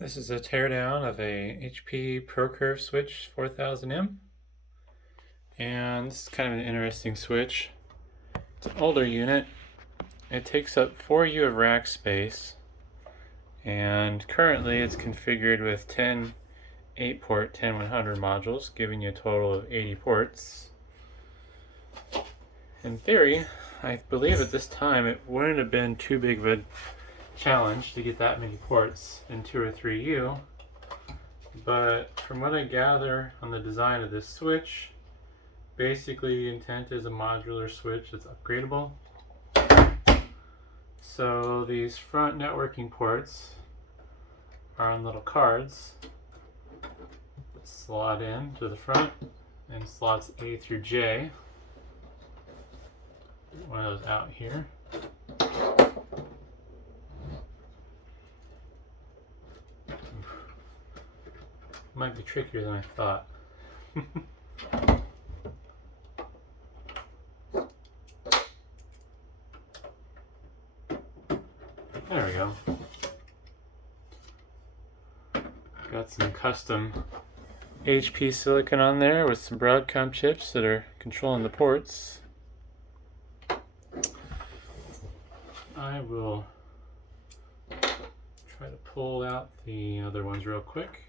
This is a teardown of a HP Procurve switch 4000M, and this is kind of an interesting switch. It's an older unit. It takes up 4U of rack space, and currently it's configured with 10 8-port 10100 modules, giving you a total of 80 ports. In theory, I believe at this time it wouldn't have been too big of a challenge to get that many ports in 2 or 3U, but from what I gather on the design of this switch, basically the intent is a modular switch that's upgradable. So these front networking ports are on little cards that slot in to the front, and slots A through J. One of those out here. Might be trickier than I thought. There we go. Got some custom HP silicon on there with some Broadcom chips that are controlling the ports. I will try to pull out the other ones real quick.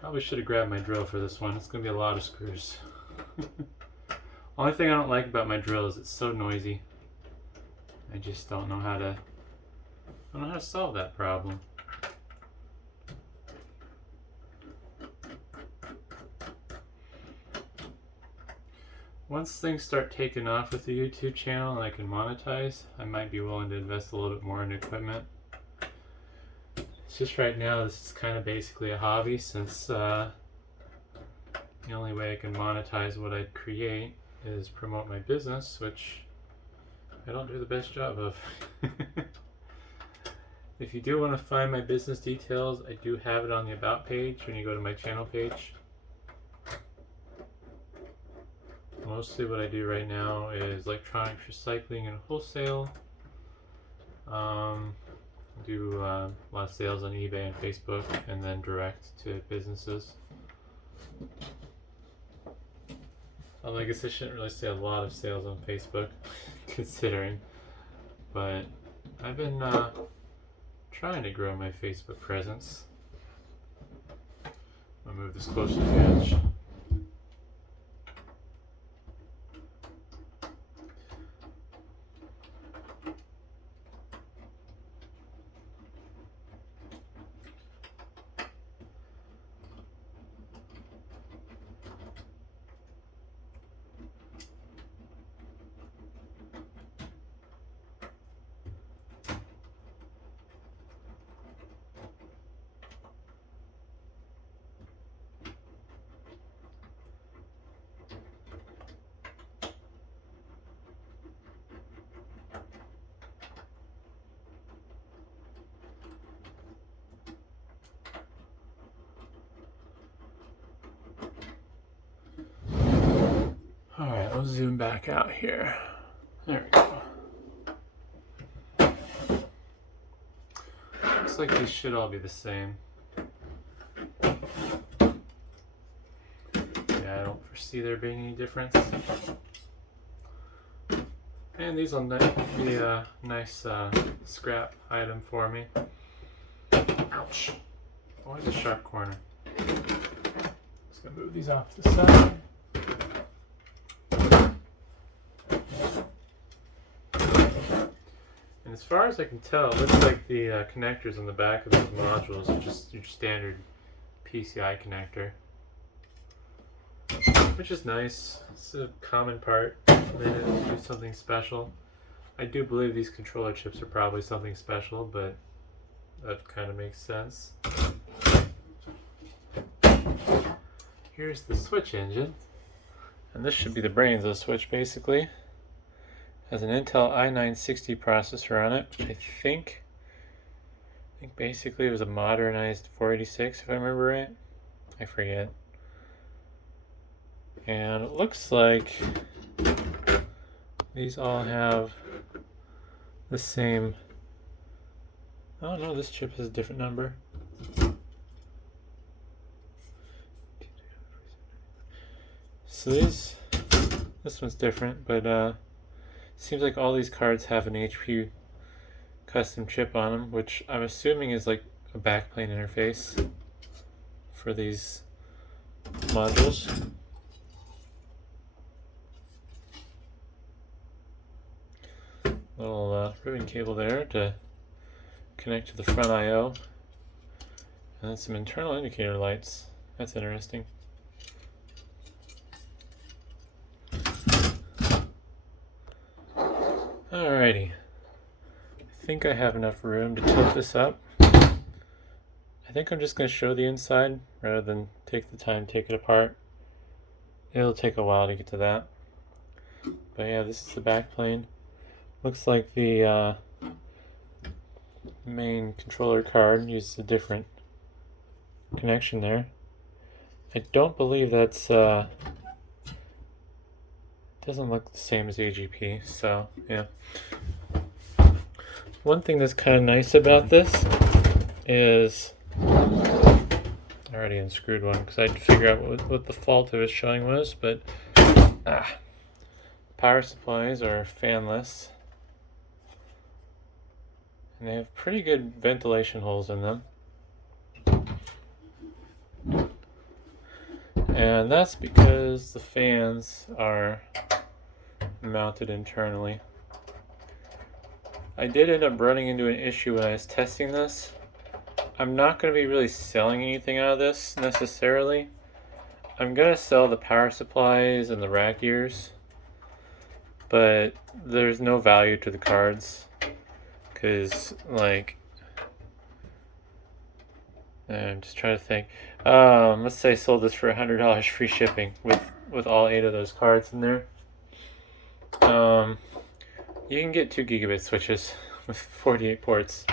Probably should have grabbed my drill for this one. It's going to be a lot of screws. Only thing I don't like about my drill is it's so noisy. I just don't know how to solve that problem. Once things start taking off with the YouTube channel and I can monetize, I might be willing to invest a little bit more in equipment. It's just right now this is kind of basically a hobby, since the only way I can monetize what I create is promote my business, which I don't do the best job of. If you do want to find my business details, I do have it on the About page when you go to my channel page. Mostly what I do right now is electronics recycling and wholesale. Do a lot of sales on eBay and Facebook, and then direct to businesses. Although I guess I shouldn't really say a lot of sales on Facebook, considering. But I've been trying to grow my Facebook presence. I'll move this closer to the edge. Alright, let's zoom back out here. There we go. Looks like these should all be the same. Yeah, I don't foresee there being any difference. And these will be a nice scrap item for me. Ouch. Always a sharp corner. Just gonna move these off to the side. And as far as I can tell, it looks like the connectors on the back of those modules are just your standard PCI connector, which is nice. It's a common part. They didn't do something special. I do believe these controller chips are probably something special, but that kind of makes sense. Here's the switch engine, and this should be the brains of the switch basically. Has an Intel i960 processor on it, which I think basically it was a modernized 486 if I remember right. I forget. And it looks like These all have the same. Oh no, this chip has a different number. So this one's different, but seems like all these cards have an HP custom chip on them, which I'm assuming is like a backplane interface for these modules. Little ribbon cable there to connect to the front I/O, and then some internal indicator lights. That's interesting. Alrighty, I think I have enough room to tilt this up. I think I'm just going to show the inside rather than take the time to take it apart. It'll take a while to get to that. But yeah, this is the back plane. Looks like the main controller card uses a different connection there. I don't believe that's doesn't look the same as AGP, so yeah. One thing that's kind of nice about this is I already unscrewed one because I had to figure out what the fault it was showing was, but power supplies are fanless and they have pretty good ventilation holes in them. And that's because the fans are mounted internally. I did end up running into an issue when I was testing this. I'm not going to be really selling anything out of this necessarily. I'm going to sell the power supplies and the rack gears, but there's no value to the cards because, like, I'm just trying to think. Let's say I sold this for $100 free shipping with all 8 of those cards in there. You can get 2 gigabit switches with 48 ports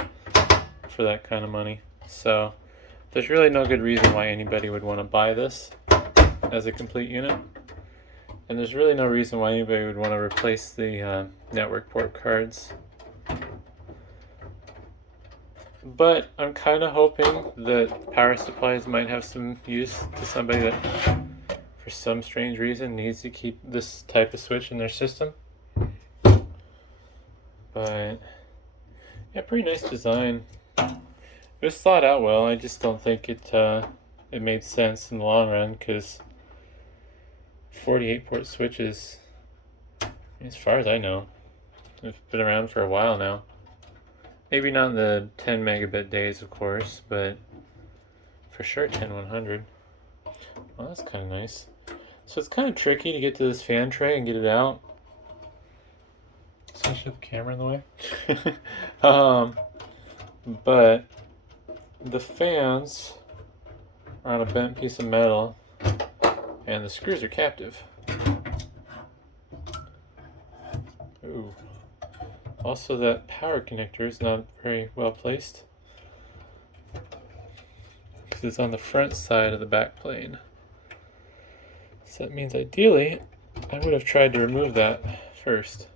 for that kind of money. So there's really no good reason why anybody would want to buy this as a complete unit. And there's really no reason why anybody would want to replace the network port cards. But I'm kind of hoping that power supplies might have some use to somebody that for some strange reason needs to keep this type of switch in their system. But yeah, pretty nice design. It was thought out well. I just don't think it made sense in the long run because 48 port switches, as far as I know, have been around for a while now. Maybe not in the 10 megabit days, of course, but for sure 10100. Well, that's kind of nice. So it's kind of tricky to get to this fan tray and get it out. So I should have the camera in the way. But the fans are on a bent piece of metal and the screws are captive. Ooh. Also, that power connector is not very well placed because it's on the front side of the back plane. So that means ideally I would have tried to remove that first.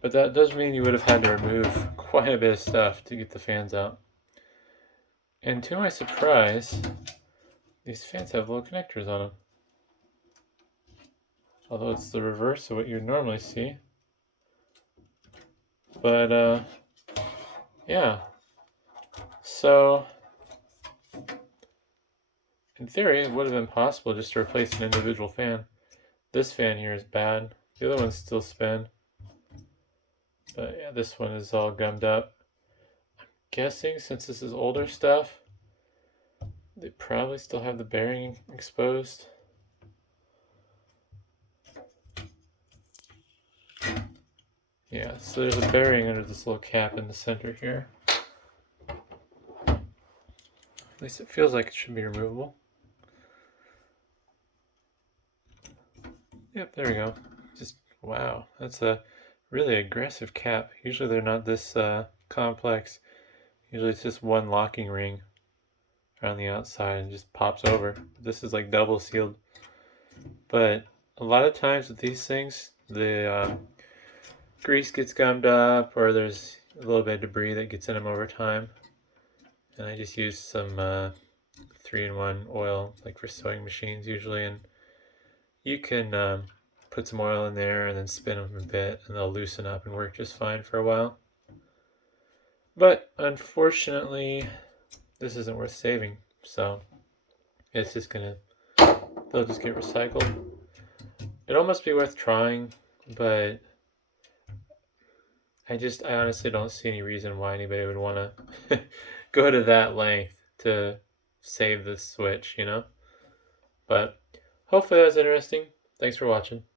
But that does mean you would have had to remove quite a bit of stuff to get the fans out. And to my surprise, these fans have little connectors on them. Although it's the reverse of what you'd normally see. But yeah. So in theory, it would have been possible just to replace an individual fan. This fan here is bad. The other ones still spin. But yeah, this one is all gummed up. I'm guessing since this is older stuff, they probably still have the bearing exposed. Yeah, so there's a bearing under this little cap in the center here. At least it feels like it should be removable. Yep, there we go. Just, wow, that's a really aggressive cap. Usually they're not this complex. Usually it's just one locking ring around the outside and just pops over. This is like double sealed. But a lot of times with these things, the grease gets gummed up or there's a little bit of debris that gets in them over time. And I just use some 3-in-1 oil, like for sewing machines usually, and you can put some oil in there and then spin them a bit and they'll loosen up and work just fine for a while. But unfortunately, this isn't worth saving, so it's just they'll just get recycled. It'd almost be worth trying, but I honestly don't see any reason why anybody would want to go to that length to save this switch, you know? But hopefully that was interesting. Thanks for watching.